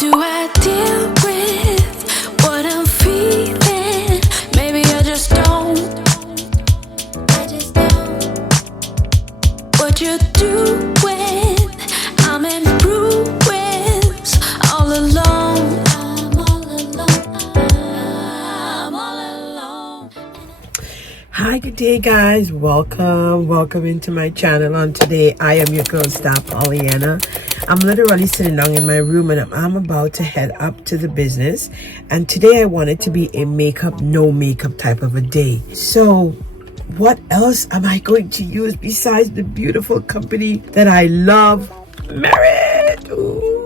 do I deal with what I'm feeling? Maybe I just don't. What you do when I'm in ruins, all alone. I'm all alone. I'm all alone. Hi, good day, guys. Welcome into my channel. On today, I am your girl, StarPollyanna. I'm literally sitting down in my room and I'm about to head up to the business. And today I want it to be a makeup, no makeup type of a day. So what else am I going to use besides the beautiful company that I love, Merit? Ooh.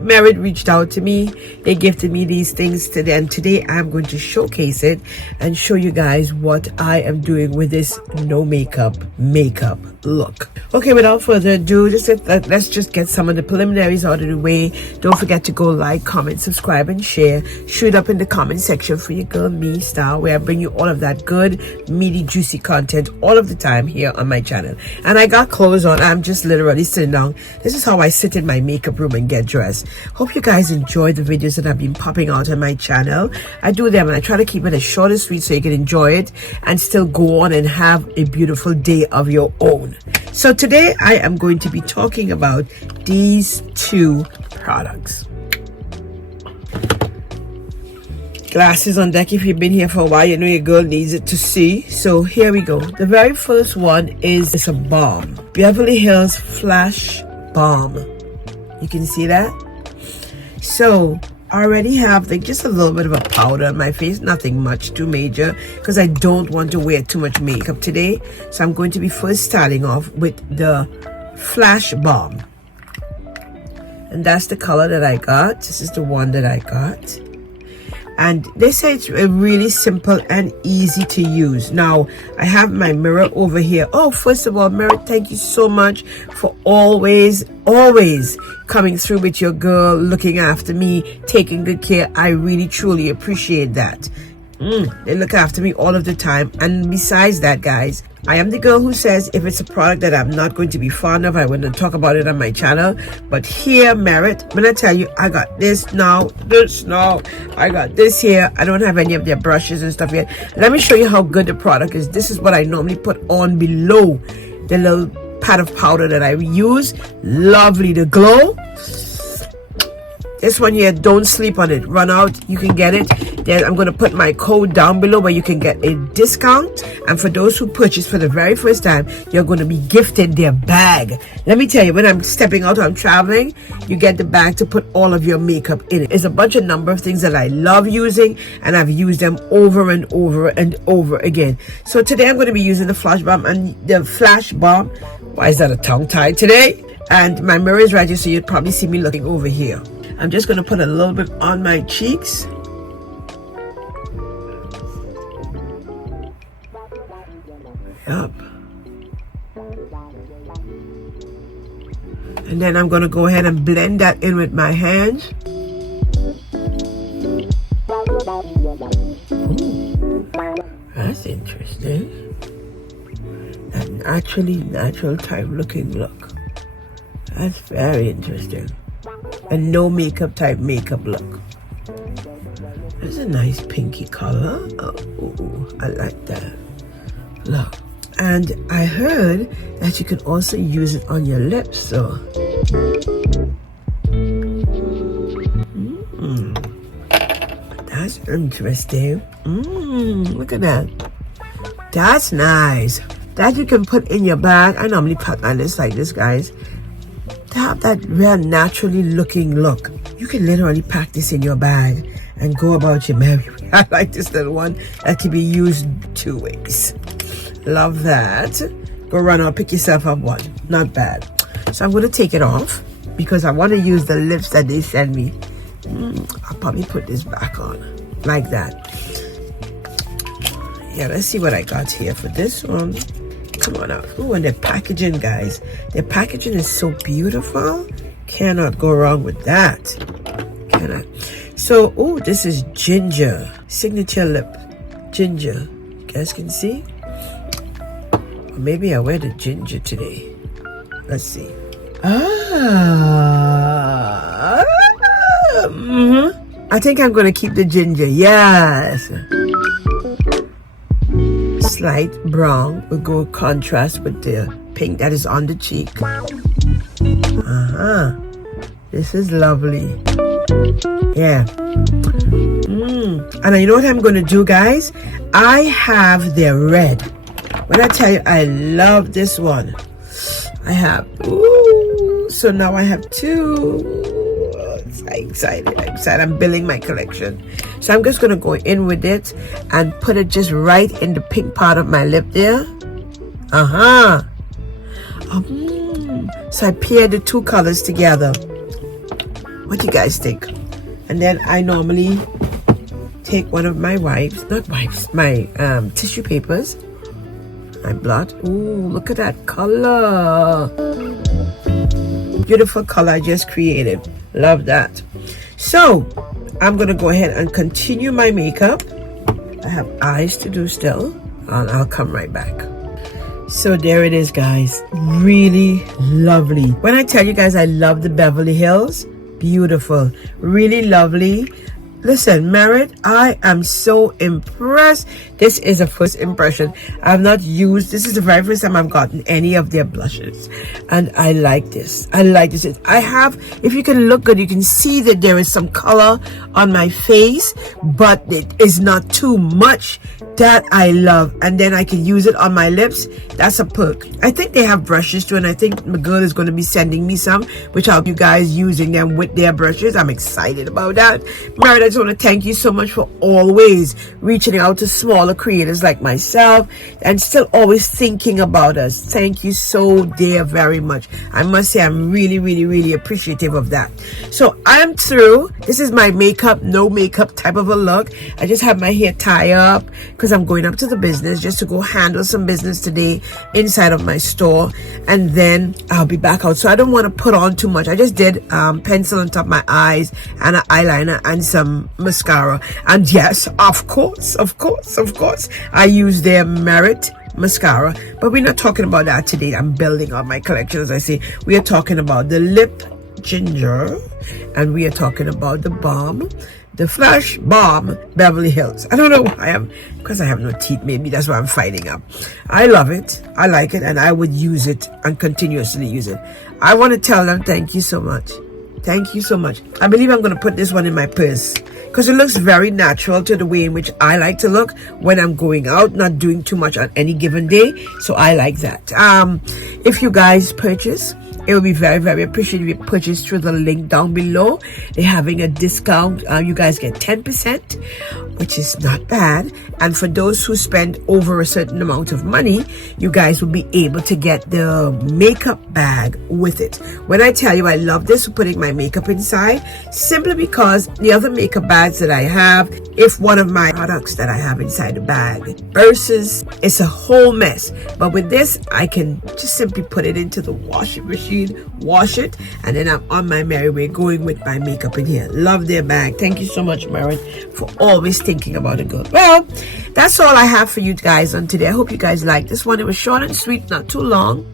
Merit reached out to me. They gifted me these things today, and today I'm going to showcase it and show you guys what I am doing with this no makeup look. Okay, without further ado, let's just get some of the preliminaries out of the way. Don't forget to go like, comment, subscribe, and share. Shoot up in the comment section for your girl me Star, where I bring you all of that good, meaty, juicy content all of the time here on my channel. And I got clothes on. I'm just literally sitting down. This is how I sit in my makeup room and get dressed. Hope you guys enjoy the videos that have been popping out on my channel. I do them and I try to keep it as short and sweet so you can enjoy it and still go on and have a beautiful day of your own. So today I am going to be talking about these two products. Glasses on deck. If you've been here for a while, you know your girl needs it to see. So here we go. The very first one is a balm. Beverly Hills Flash Balm. You can see that? So I already have like just a little bit of a powder on my face, nothing much too major, because I don't want to wear too much makeup today. So I'm going to be first starting off with the Flash Balm, and that's the color that I got. This is the one that I got, and they say it's really simple and easy to use. Now I have my mirror over here. Oh, first of all, Mirror, thank you so much for always coming through with your girl, looking after me, taking good care. I really truly appreciate that. They look after me all of the time. And besides that, guys, I am the girl who says if it's a product that I'm not going to be fond of, I wouldn't talk about it on my channel. But here, Merit, when I tell you I got this now, I got this here. I don't have any of their brushes and stuff yet. Let me show you how good the product is. This is what I normally put on below the little pat of powder that I use. Lovely, the glow. This one here, don't sleep on it. Run out, you can get it. Then I'm going to put my code down below where you can get a discount. And for those who purchase for the very first time, you're going to be gifted their bag. Let me tell you, when I'm stepping out or I'm traveling, you get the bag to put all of your makeup in it. It's a bunch of number of things that I love using, and I've used them over and over and over again. So today I'm going to be using the Flash Balm and the Flash Balm. Why is that a tongue tie today? And my mirror is right here, so you'd probably see me looking over here. I'm just going to put a little bit on my cheeks. Yep. And then I'm going to go ahead and blend that in with my hands. Ooh, that's interesting. That natural type looking look. That's very interesting. A no makeup type makeup look. There's a nice pinky color. Oh, I like that. Look. And I heard that you can also use it on your lips, so. That's interesting. Look at that. That's nice. That you can put in your bag. I normally pack my lips like this, guys. To have that real naturally looking look, you can literally pack this in your bag and go about your merry way. I like this little one that can be used 2 ways. Love that. Go run out, pick yourself up one. Not bad. So I'm going to take it off because I want to use the lips that they send me. I'll probably put this back on like that. Yeah, let's see what I got here for this one. Come on out. Ooh, and their packaging, guys. Their packaging is so beautiful. Cannot go wrong with that. Cannot. So, oh, this is ginger. Signature Lip Ginger. You guys can see? Or maybe I wear the ginger today. Let's see. I think I'm gonna keep the ginger. Yes. Slight brown will go contrast with the pink that is on the cheek. This is lovely. Yeah. And you know what I'm gonna do, guys? I have the red. When I tell you I love this one, I have. So now I have two. I'm excited. I'm building my collection. So I'm just gonna go in with it and put it just right in the pink part of my lip there. So I paired the two colors together. What do you guys think? And then I normally take one of my my tissue papers. My blot. Ooh, look at that color. Beautiful color I just created. Love that. So I'm gonna go ahead and continue my makeup. I have eyes to do still, and I'll come right back. So there it is, guys. Really lovely. When I tell you guys I love the Beverly Hills, beautiful, really lovely. Listen, Merit, I am so impressed. This is a first impression. I've not used, this is the very first time I've gotten any of their blushes. And I like this. I like this. I have, if you can look good, you can see that there is some color on my face, but it is not too much. That I love. And then I can use it on my lips. That's a perk. I think they have brushes too, and I think the girl is going to be sending me some, which I'll be you guys using them with their brushes. I'm excited about that. Merit, I just want to thank you so much for always reaching out to smaller creators like myself and still always thinking about us. Thank you so very much. I must say I'm really appreciative of that. So I'm through. This is my makeup, no makeup type of a look. I just have my hair tie up because I'm going up to the business just to go handle some business today inside of my store, and then I'll be back out. So I don't want to put on too much. I just did pencil on top of my eyes and an eyeliner and some mascara. And yes, of course I use their Merit mascara, but we're not talking about that today. I'm building on my collection. As I say, we are talking about the lip ginger, and we are talking about the balm, the Flash Balm Beverly Hills. I don't know why because I have no teeth. Maybe that's why I'm fighting up. I love it. I like it, and I would use it and continuously use it. I want to tell them thank you so much. Thank you so much. I believe I'm going to put this one in my purse because it looks very natural to the way in which I like to look when I'm going out, not doing too much on any given day. So I like that. If you guys purchase, it will be very appreciated if you purchase through the link down below. They're having a discount. You guys get 10%, which is not bad. And for those who spend over a certain amount of money, you guys will be able to get the makeup bag with it. When I tell you I love this for putting my makeup inside, simply because the other makeup bags that I have, if one of my products that I have inside the bag bursts, it's a whole mess. But with this, I can just simply put it into the washing machine, wash it, and then I'm on my merry way going with my makeup in here. Love their bag. Thank you so much, Merit, for always thinking about a girl. Well, that's all I have for you guys on today. I hope you guys liked this one. It was short and sweet, not too long.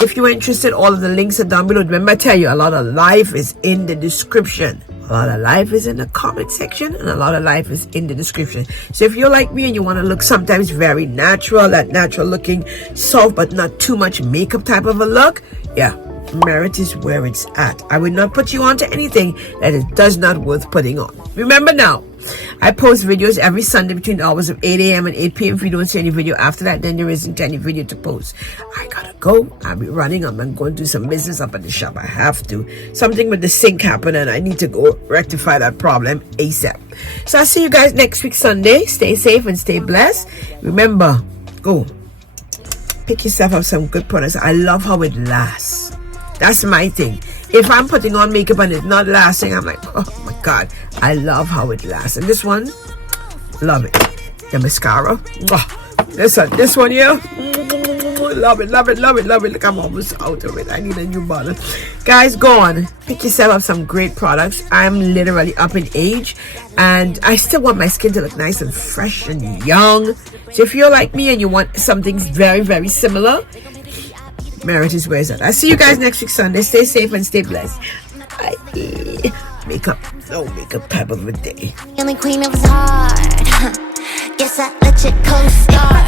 If you're interested, all of the links are down below. Remember, I tell you, a lot of life is in the description. A lot of life is in the comment section, and a lot of life is in the description. So if you're like me and you want to look sometimes very natural, that natural looking, soft but not too much makeup type of a look, yeah, Merit is where it's at. I would not put you onto anything that it does not worth putting on. Remember now, I post videos every Sunday between the hours of 8 a.m. and 8 p.m. If you don't see any video after that, then there isn't any video to post. I gotta go. I'll be running. I'm going to do some business up at the shop. I have to. Something with the sink happened and I need to go rectify that problem ASAP. So I'll see you guys next week Sunday. Stay safe and stay blessed. Remember, go pick yourself up some good products. I love how it lasts. That's my thing. If I'm putting on makeup and it's not lasting, I'm like, oh my God, I love how it lasts. And this one, love it. The mascara. This one here, love it. Look, I'm almost out of it. I need a new bottle. Guys, go on. Pick yourself up some great products. I'm literally up in age and I still want my skin to look nice and fresh and young. So if you're like me and you want something very similar, Merit is where it's at. I'll see you guys next week Sunday. Stay safe and stay blessed. Makeup, no makeup type of a day. Only queen of his heart. Guess I let you co-star.